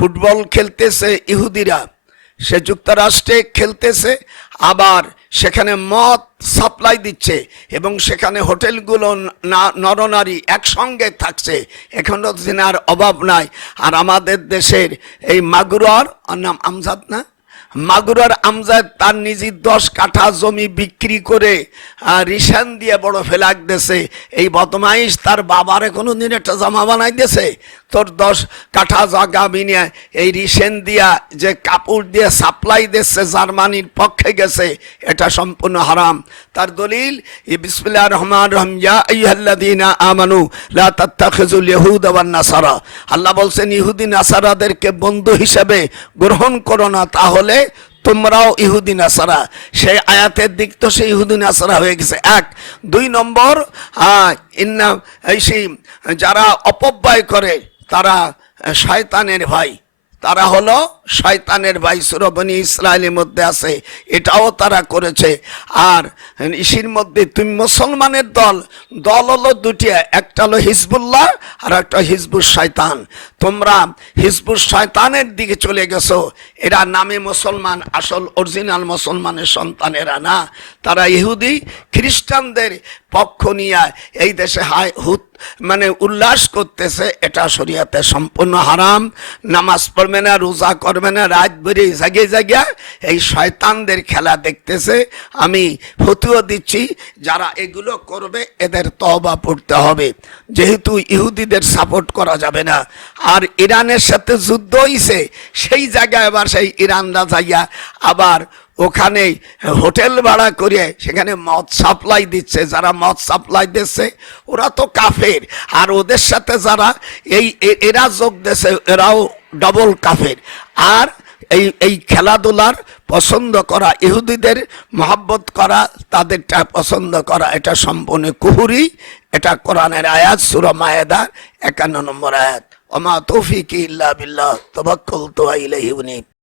Football খেলতেছে ইহুদিরা, সে যুক্তরাষ্ট্রে খেলতেছে, আবার সেখানে মদ সাপ্লাই দিচ্ছে এবং সেখানে হোটেলগুলো নরনারী একসঙ্গে থাকছে। এখনও জিনার অভাব নাই। আর আমাদের দেশের এই মাগুরার নাম আমজাদ না, মাগুরার আমজাদ তার নিজের 10 কাঠা জমি বিক্রি করে রিসান দিয়ে বড় ফেলাক দেছে। এই বদমাইশ তার বাবারে কোনো দিন একটা জামা বানাই দিয়েছে? তোর 10 কাঠা জায়গা বিনিয়ে এই রিসেন দিয়া যে কাপড় দিয়ে সাপ্লাই দিচ্ছে জার্মানির পক্ষে গেছে, এটা সম্পূর্ণ হারাম। তার দলিল বিসমিল্লাহির রহমানির রহিম, ইয়া আইয়ুহাল্লাযীনা আমানু লা তাত্তাখিযুল ইয়াহুদা ওয়ান নাসারা। আল্লাহ বলছেন ইহুদি নাসারাদেরকে বন্ধু হিসেবে গ্রহণ করো না, তাহলে তোমরাও ইহুদি নাসারা। সেই আয়াতের দিক তো সেই ইহুদি নাসারা হয়ে গেছে। 1 2 নম্বর, সেই যারা অপব্যয় করে তারা শয়তানের ভাই, তারা হলো শয়তানের ভাই। সূরা বনী ইসরাঈলের মধ্যে আছে, এটাও তারা করেছে। আর ইসির মধ্যে তুমি মুসলমানের দল হলো দুটি, একটা হলো হিজবুল্লাহ আর একটা হিজবুস শয়তান। তোমরা হিজবুস শয়তানের দিকে চলে গেছো। এরা নামে মুসলমান, আসল অরিজিনাল মুসলমানের সন্তানেরা না। তারা ইহুদি খ্রিস্টানদের পক্ষ নিয়ে এই দেশে মানে উল্লাস করতেছে। এটা শরীয়তে সম্পূর্ণ হারাম। নামাজ পড়বে না, রোজা করবে না, রাত বেরে জাগে জাগে এই শয়তানদের খেলা দেখতেছে। আমি ফতোয়া দিচ্ছি, যারা এগুলো করবে এদের তওবা পড়তে হবে, যেহেতু ইহুদিদের সাপোর্ট করা যাবে না। আর ইরানের সাথে যুদ্ধ হইছে, সেই জায়গায় আবার সেই ইরানরা যাইয়া আবার ওখানে হোটেল ভাড়া করে সেখানে মদ সাপ্লাই দিচ্ছে। যারা মদ সাপ্লাই দিচ্ছে ওরা তো কাফের, আর ওদের সাথে যারা এরা যোগ দিচ্ছে এরাও ডবল কাফের। আর এই খেলাধুলার পছন্দ করা, ইহুদিদের মহব্বত করা, তাদেরটা পছন্দ করা, এটা সম্পূর্ণ কুফরি। এটা কোরআনের আয়াত, সূরা মায়েদা 51 নম্বর আয়াত। ওমা তৌফিকি ইল্লা বিল্লাহ, তাওয়াক্কালতু ইলাইহি উনীব।